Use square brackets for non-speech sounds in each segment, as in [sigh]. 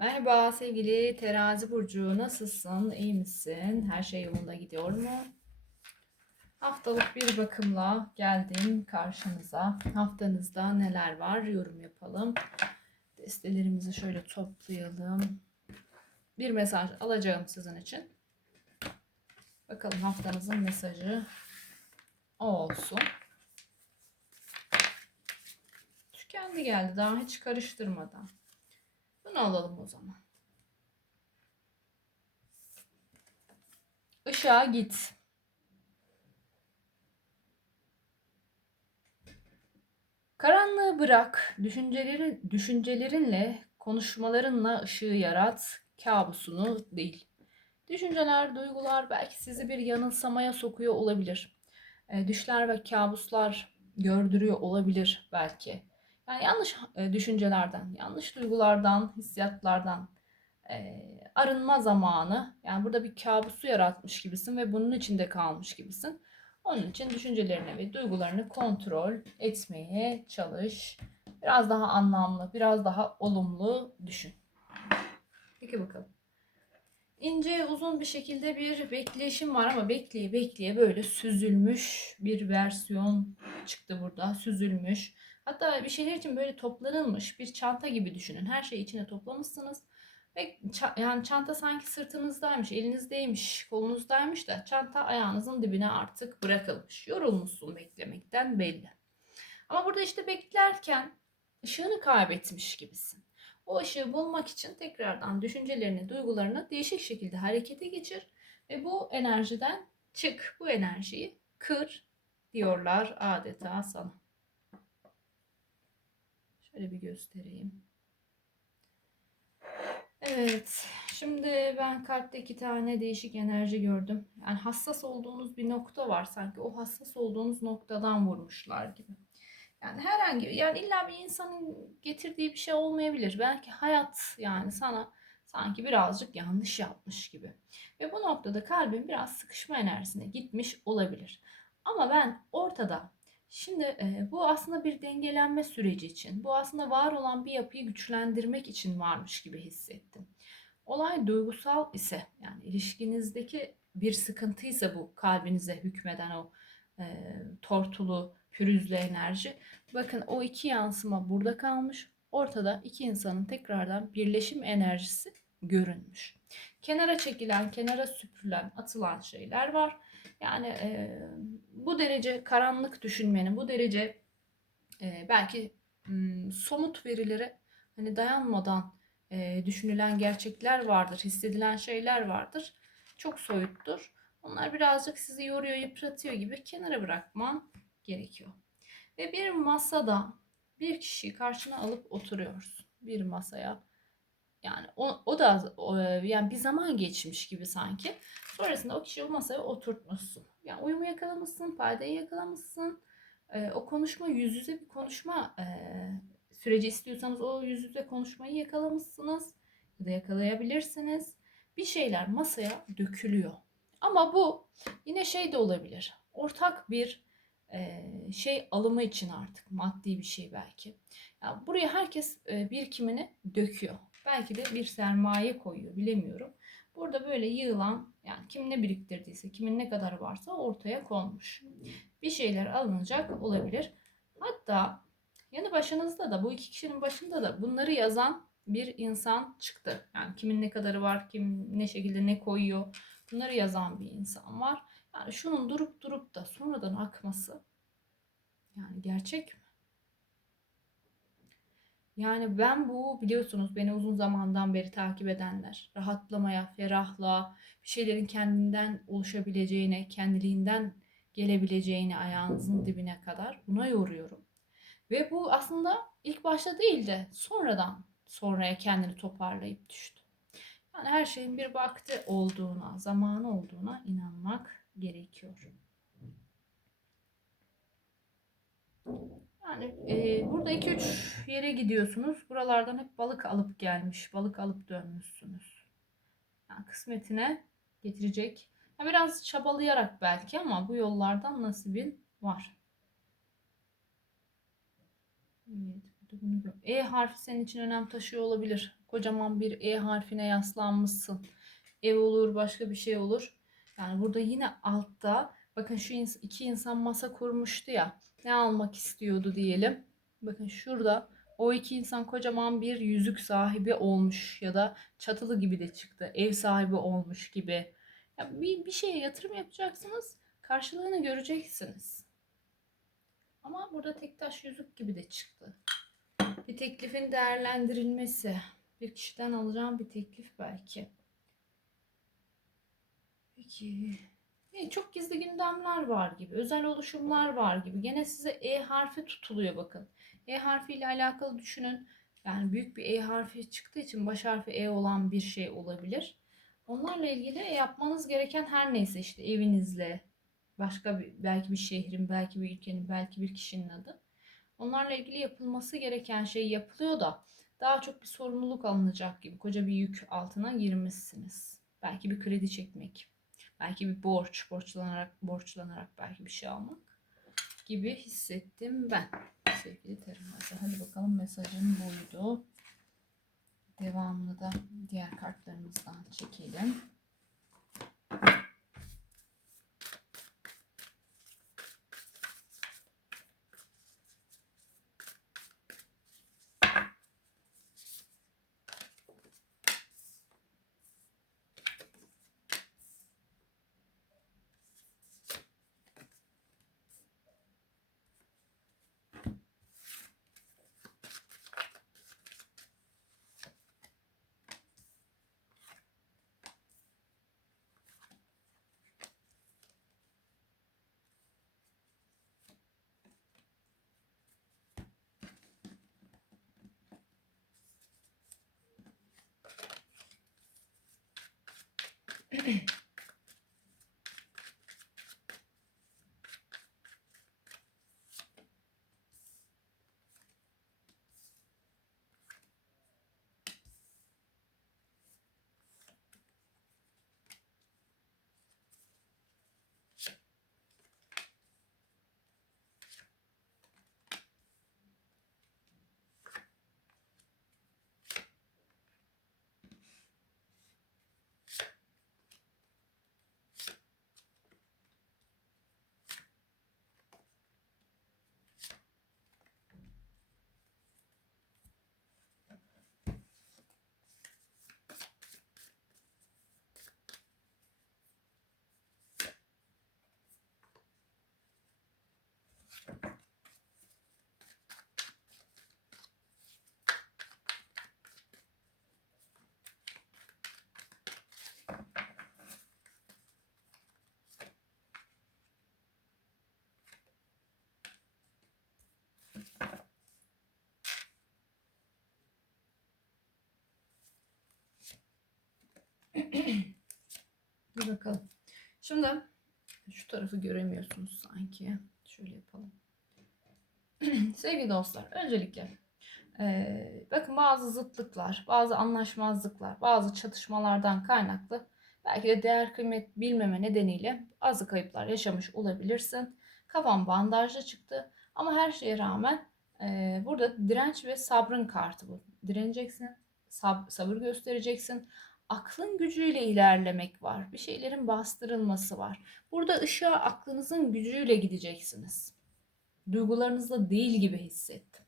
Merhaba sevgili terazi burcu nasılsın? İyi misin? Her şey yolunda gidiyor mu? Haftalık bir bakımla geldim karşınıza. Haftanızda neler var? Yorum yapalım. Destelerimizi şöyle toplayalım. Bir mesaj alacağım sizin için. Bakalım haftanızın mesajı o olsun. Tükendi geldi daha hiç karıştırmadan bunu alalım o zaman. Işığa git. Karanlığı bırak. Düşünceleri, düşüncelerinle, konuşmalarınla ışığı yarat. Kabusunu değil. Düşünceler, duygular belki sizi bir yanılsamaya sokuyor olabilir. E, düşler ve kabuslar gördürüyor olabilir belki. Yani yanlış e, düşüncelerden, yanlış duygulardan, hissiyatlardan e, arınma zamanı. Yani burada bir kabusu yaratmış gibisin ve bunun içinde kalmış gibisin. Onun için düşüncelerini ve duygularını kontrol etmeye çalış. Biraz daha anlamlı, biraz daha olumlu düşün. Peki bakalım. İnce uzun bir şekilde bir bekleyişim var ama bekleye bekleye böyle süzülmüş bir versiyon çıktı burada. Süzülmüş. Hatta bir şeyler için böyle toplanılmış bir çanta gibi düşünün. Her şeyi içine toplamışsınız. Ve yani çanta sanki sırtınızdaymış, elinizdeymiş, kolunuzdaymış da çanta ayağınızın dibine artık bırakılmış. Yorulmuşsun beklemekten belli. Ama burada işte beklerken ışığını kaybetmiş gibisin. O ışığı bulmak için tekrardan düşüncelerini, duygularını değişik şekilde harekete geçir ve bu enerjiden çık. Bu enerjiyi kır diyorlar adeta sana. Şöyle bir göstereyim. Evet. Şimdi ben kalpte iki tane değişik enerji gördüm. Yani hassas olduğunuz bir nokta var. Sanki o hassas olduğunuz noktadan vurmuşlar gibi. Yani herhangi yani illa bir insanın getirdiği bir şey olmayabilir. Belki hayat yani sana sanki birazcık yanlış yapmış gibi. Ve bu noktada kalbin biraz sıkışma enerjisine gitmiş olabilir. Ama ben ortada Şimdi bu aslında bir dengelenme süreci için, bu aslında var olan bir yapıyı güçlendirmek için varmış gibi hissettim. Olay duygusal ise, yani ilişkinizdeki bir sıkıntıysa bu kalbinize hükmeden o e, tortulu, pürüzlü enerji. Bakın o iki yansıma burada kalmış. Ortada iki insanın tekrardan birleşim enerjisi görünmüş. Kenara çekilen, kenara süpürülen, atılan şeyler var. Yani e, bu derece karanlık düşünmenin, bu derece e, belki m, somut verilere hani dayanmadan e, düşünülen gerçekler vardır, hissedilen şeyler vardır. Çok soyuttur. Onlar birazcık sizi yoruyor, yıpratıyor gibi kenara bırakman gerekiyor. Ve bir masada bir kişiyi karşına alıp oturuyorsun. Bir masaya yani o, o da o, yani bir zaman geçmiş gibi sanki. Sonrasında o kişiyi o masaya oturtmuşsun. Yani uyumu yakalamışsın, paydayı yakalamışsın. Ee, o konuşma yüz yüze bir konuşma e, süreci istiyorsanız o yüz yüze konuşmayı yakalamışsınız. Ya da yakalayabilirsiniz. Bir şeyler masaya dökülüyor. Ama bu yine şey de olabilir. Ortak bir e, şey alımı için artık maddi bir şey belki. Yani buraya herkes e, birikimini döküyor. Belki de bir sermaye koyuyor bilemiyorum. Burada böyle yığılan yani kim ne biriktirdiyse kimin ne kadar varsa ortaya konmuş. Bir şeyler alınacak olabilir. Hatta yanı başınızda da bu iki kişinin başında da bunları yazan bir insan çıktı. Yani kimin ne kadarı var, kim ne şekilde ne koyuyor bunları yazan bir insan var. Yani şunun durup durup da sonradan akması yani gerçek mi? Yani ben bu biliyorsunuz beni uzun zamandan beri takip edenler rahatlamaya, ferahla, bir şeylerin kendinden oluşabileceğine, kendiliğinden gelebileceğine ayağınızın dibine kadar buna yoruyorum. Ve bu aslında ilk başta değil de sonradan sonraya kendini toparlayıp düştü. Yani her şeyin bir vakti olduğuna, zamanı olduğuna inanmak gerekiyor. Yani e, burada 2-3 yere gidiyorsunuz. Buralardan hep balık alıp gelmiş. Balık alıp dönmüşsünüz. Yani kısmetine getirecek. Ya biraz çabalayarak belki ama bu yollardan nasibin var. E harfi senin için önem taşıyor olabilir. Kocaman bir E harfine yaslanmışsın. Ev olur, başka bir şey olur. Yani burada yine altta bakın şu iki insan masa kurmuştu ya. Ne almak istiyordu diyelim. Bakın şurada o iki insan kocaman bir yüzük sahibi olmuş ya da çatılı gibi de çıktı. Ev sahibi olmuş gibi. Ya bir, bir şeye yatırım yapacaksınız. Karşılığını göreceksiniz. Ama burada tek taş yüzük gibi de çıktı. Bir teklifin değerlendirilmesi. Bir kişiden alacağım bir teklif belki. Peki. E, çok gizli gündemler var gibi. Özel oluşumlar var gibi. Gene size E harfi tutuluyor bakın. E harfiyle alakalı düşünün. Yani büyük bir E harfi çıktığı için baş harfi E olan bir şey olabilir. Onlarla ilgili yapmanız gereken her neyse işte evinizle, başka bir, belki bir şehrin, belki bir ülkenin, belki bir kişinin adı. Onlarla ilgili yapılması gereken şey yapılıyor da daha çok bir sorumluluk alınacak gibi koca bir yük altına girmişsiniz. Belki bir kredi çekmek, belki bir borç, borçlanarak borçlanarak belki bir şey almak gibi hissettim ben. Sevgili terazi. Hadi bakalım mesajın buydu. Devamını da diğer kartlarımızdan çekelim. Okay. [clears throat] Bir bakalım. Şimdi şu tarafı göremiyorsunuz sanki. Şöyle yapalım. [clears throat] Sevgili dostlar, öncelikle eee, bakın bazı zıtlıklar, bazı anlaşmazlıklar, bazı çatışmalardan kaynaklı belki de değer kıymet bilmeme nedeniyle bazı kayıplar yaşamış olabilirsin. Kafam bandajlı çıktı ama her şeye rağmen eee, burada direnç ve sabrın kartı bu. Direneceksin, sab- sabır göstereceksin aklın gücüyle ilerlemek var. Bir şeylerin bastırılması var. Burada ışığa aklınızın gücüyle gideceksiniz. Duygularınızla değil gibi hissettim.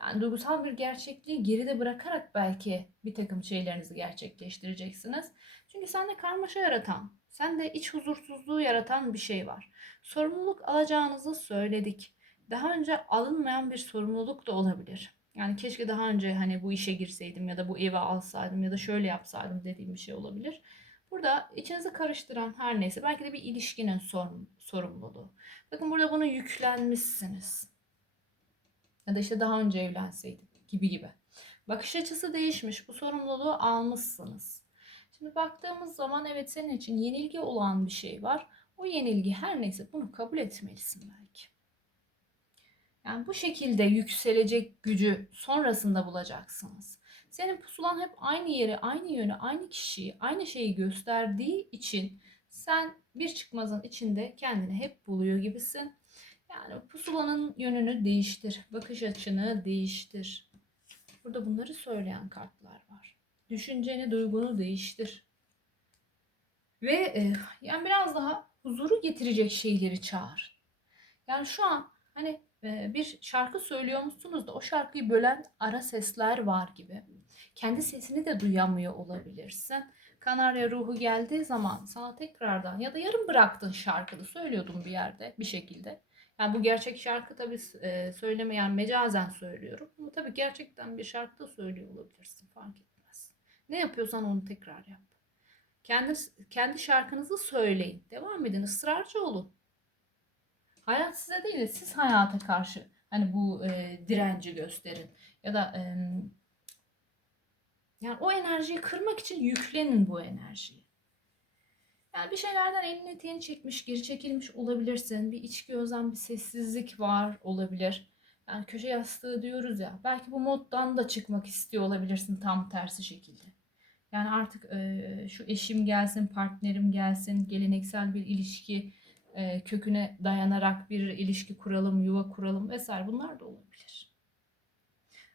Yani duygusal bir gerçekliği geride bırakarak belki bir takım şeylerinizi gerçekleştireceksiniz. Çünkü sende karmaşa yaratan, sende iç huzursuzluğu yaratan bir şey var. Sorumluluk alacağınızı söyledik. Daha önce alınmayan bir sorumluluk da olabilir. Yani keşke daha önce hani bu işe girseydim ya da bu evi alsaydım ya da şöyle yapsaydım dediğim bir şey olabilir. Burada içinizi karıştıran her neyse belki de bir ilişkinin sorun, sorumluluğu. Bakın burada bunu yüklenmişsiniz. Ya da işte daha önce evlenseydim gibi gibi. Bakış açısı değişmiş. Bu sorumluluğu almışsınız. Şimdi baktığımız zaman evet senin için yenilgi olan bir şey var. O yenilgi her neyse bunu kabul etmelisin belki. Yani bu şekilde yükselecek gücü sonrasında bulacaksınız. Senin pusulan hep aynı yeri, aynı yönü, aynı kişiyi, aynı şeyi gösterdiği için sen bir çıkmazın içinde kendini hep buluyor gibisin. Yani pusulanın yönünü değiştir. Bakış açını değiştir. Burada bunları söyleyen kartlar var. Düşünceni, duygunu değiştir. Ve e, yani biraz daha huzuru getirecek şeyleri çağır. Yani şu an hani bir şarkı söylüyormuşsunuz da o şarkıyı bölen ara sesler var gibi. Kendi sesini de duyamıyor olabilirsin. Kanarya ruhu geldiği zaman sana tekrardan ya da yarım bıraktığın şarkını söylüyordum bir yerde bir şekilde. Yani bu gerçek şarkı tabii söylemeyen mecazen söylüyorum. Ama tabii gerçekten bir şarkı da söylüyor olabilirsin fark etmez. Ne yapıyorsan onu tekrar yap. Kendi, kendi şarkınızı söyleyin. Devam edin. ısrarcı olun. Hayat size değil de siz hayata karşı hani bu e, direnci gösterin. Ya da e, yani o enerjiyi kırmak için yüklenin bu enerjiyi. Yani bir şeylerden elini eteğini çekmiş, geri çekilmiş olabilirsin. Bir iç gözden bir sessizlik var olabilir. Yani köşe yastığı diyoruz ya. Belki bu moddan da çıkmak istiyor olabilirsin tam tersi şekilde. Yani artık e, şu eşim gelsin, partnerim gelsin, geleneksel bir ilişki e, köküne dayanarak bir ilişki kuralım, yuva kuralım vesaire bunlar da olabilir.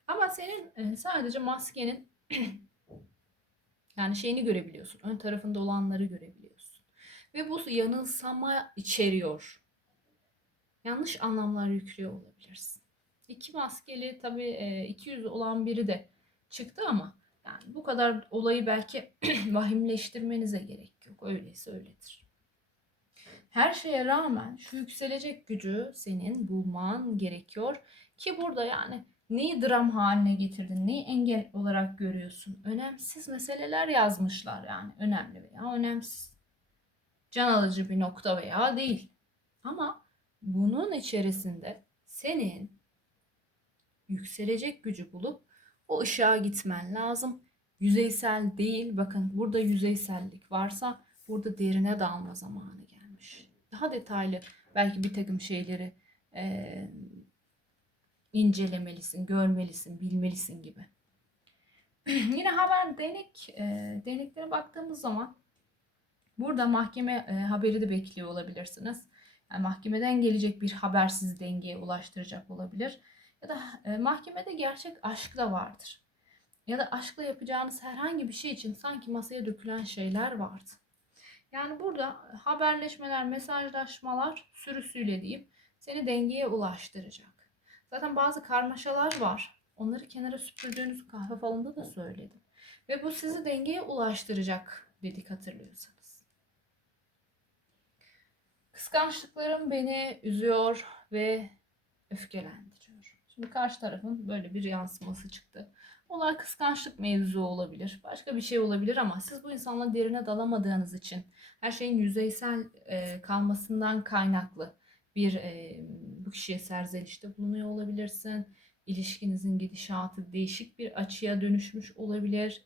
Ama senin e, sadece maskenin [clears throat] yani şeyini görebiliyorsun. Ön tarafında olanları görebiliyorsun. Ve bu yanılsama içeriyor. Yanlış anlamlar yüklüyor olabilirsin. İki maskeli tabii e, iki yüzü olan biri de çıktı ama yani bu kadar olayı belki [clears throat] vahimleştirmenize gerek yok. Öyleyse öyledir. Her şeye rağmen şu yükselecek gücü senin bulman gerekiyor ki burada yani neyi dram haline getirdin, neyi engel olarak görüyorsun? Önemsiz meseleler yazmışlar yani önemli veya önemsiz. Can alıcı bir nokta veya değil. Ama bunun içerisinde senin yükselecek gücü bulup o ışığa gitmen lazım. Yüzeysel değil. Bakın burada yüzeysellik varsa burada derine dalma zamanı gelmiş. Daha detaylı belki bir takım şeyleri e, incelemelisin, görmelisin, bilmelisin gibi. [clears throat] Yine haber denek, e, deneklere baktığımız zaman burada mahkeme e, haberi de bekliyor olabilirsiniz. Yani mahkemeden gelecek bir haber sizi dengeye ulaştıracak olabilir. Ya da e, mahkemede gerçek aşk da vardır. Ya da aşkla yapacağınız herhangi bir şey için sanki masaya dökülen şeyler vardı. Yani burada haberleşmeler, mesajlaşmalar sürüsüyle deyip seni dengeye ulaştıracak. Zaten bazı karmaşalar var. Onları kenara süpürdüğünüz kahve falında da söyledim. Ve bu sizi dengeye ulaştıracak dedik hatırlıyorsanız. Kıskançlıklarım beni üzüyor ve öfkelendiriyor. Şimdi karşı tarafın böyle bir yansıması çıktı. Olay kıskançlık mevzu olabilir. Başka bir şey olabilir ama siz bu insanla derine dalamadığınız için her şeyin yüzeysel e, kalmasından kaynaklı bir e, bu kişiye serzenişte bulunuyor olabilirsin. İlişkinizin gidişatı değişik bir açıya dönüşmüş olabilir.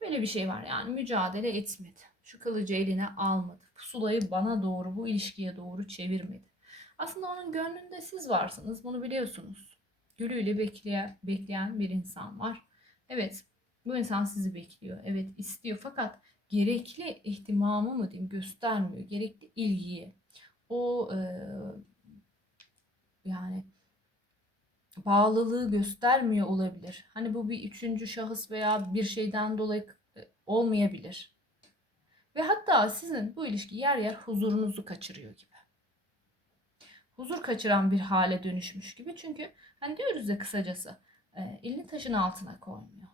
Böyle bir şey var yani mücadele etmedi. Şu kılıcı eline almadı. Pusulayı bana doğru bu ilişkiye doğru çevirmedi. Aslında onun gönlünde siz varsınız bunu biliyorsunuz. Gülüyle bekleyen, bekleyen bir insan var. Evet bu insan sizi bekliyor. Evet istiyor fakat gerekli ihtimamı mı diyeyim göstermiyor. Gerekli ilgiyi, o e, yani bağlılığı göstermiyor olabilir. Hani bu bir üçüncü şahıs veya bir şeyden dolayı e, olmayabilir. Ve hatta sizin bu ilişki yer yer huzurunuzu kaçırıyor gibi. Huzur kaçıran bir hale dönüşmüş gibi. Çünkü hani diyoruz ya kısacası e, elini taşın altına koymuyor.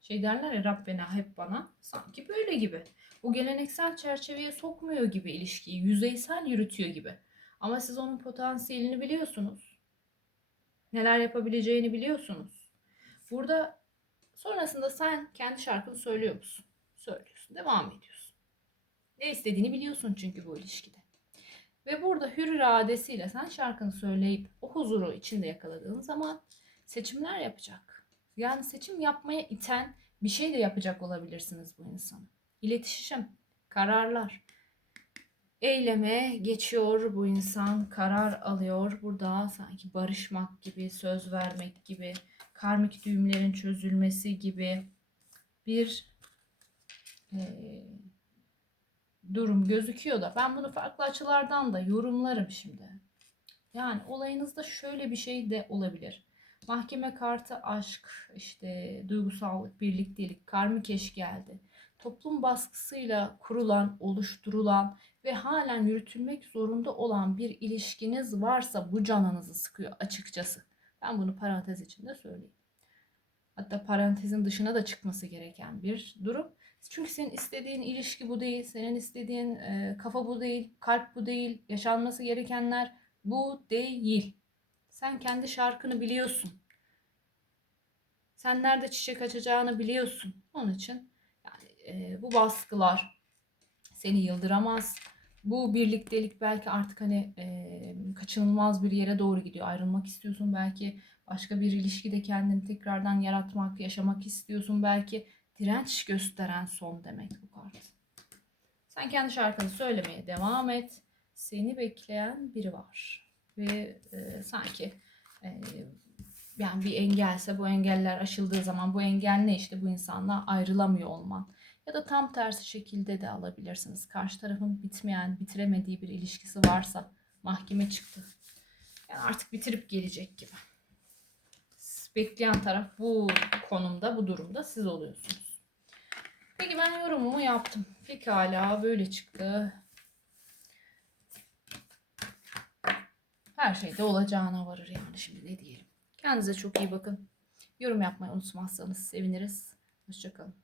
Şey derler ya Rabbena hep bana sanki böyle gibi. Bu geleneksel çerçeveye sokmuyor gibi ilişkiyi. Yüzeysel yürütüyor gibi. Ama siz onun potansiyelini biliyorsunuz. Neler yapabileceğini biliyorsunuz. Burada sonrasında sen kendi şarkını söylüyor musun? Söylüyorsun. Devam ediyorsun. Ne istediğini biliyorsun çünkü bu ilişkide. Ve burada hür iradesiyle sen şarkını söyleyip o huzuru içinde yakaladığın zaman seçimler yapacak. Yani seçim yapmaya iten bir şey de yapacak olabilirsiniz bu insanı. İletişim, kararlar. Eyleme geçiyor bu insan, karar alıyor. Burada sanki barışmak gibi, söz vermek gibi, karmik düğümlerin çözülmesi gibi bir e, durum gözüküyor da ben bunu farklı açılardan da yorumlarım şimdi. Yani olayınızda şöyle bir şey de olabilir. Mahkeme kartı aşk, işte duygusallık, birliktelik, karmik eş geldi. Toplum baskısıyla kurulan, oluşturulan ve halen yürütülmek zorunda olan bir ilişkiniz varsa bu canınızı sıkıyor açıkçası. Ben bunu parantez içinde söyleyeyim. Hatta parantezin dışına da çıkması gereken bir durum. Çünkü senin istediğin ilişki bu değil, senin istediğin e, kafa bu değil, kalp bu değil, yaşanması gerekenler bu değil. Sen kendi şarkını biliyorsun. Sen nerede çiçek açacağını biliyorsun. Onun için yani e, bu baskılar seni yıldıramaz. Bu birliktelik belki artık hani e, kaçınılmaz bir yere doğru gidiyor. Ayrılmak istiyorsun belki başka bir ilişkide kendini tekrardan yaratmak, yaşamak istiyorsun belki. Direnç gösteren son demek bu kart. Sen kendi şarkını söylemeye devam et. Seni bekleyen biri var. Ve e, sanki e, yani bir engelse bu engeller aşıldığı zaman bu engel ne işte bu insanla ayrılamıyor olman. Ya da tam tersi şekilde de alabilirsiniz. Karşı tarafın bitmeyen, bitiremediği bir ilişkisi varsa mahkeme çıktı. Yani artık bitirip gelecek gibi. Bekleyen taraf bu konumda, bu durumda siz oluyorsunuz. Peki ben yorumumu yaptım. Pekala böyle çıktı. Her şeyde olacağına varır yani şimdi ne diyelim. Kendinize çok iyi bakın. Yorum yapmayı unutmazsanız seviniriz. Hoşçakalın.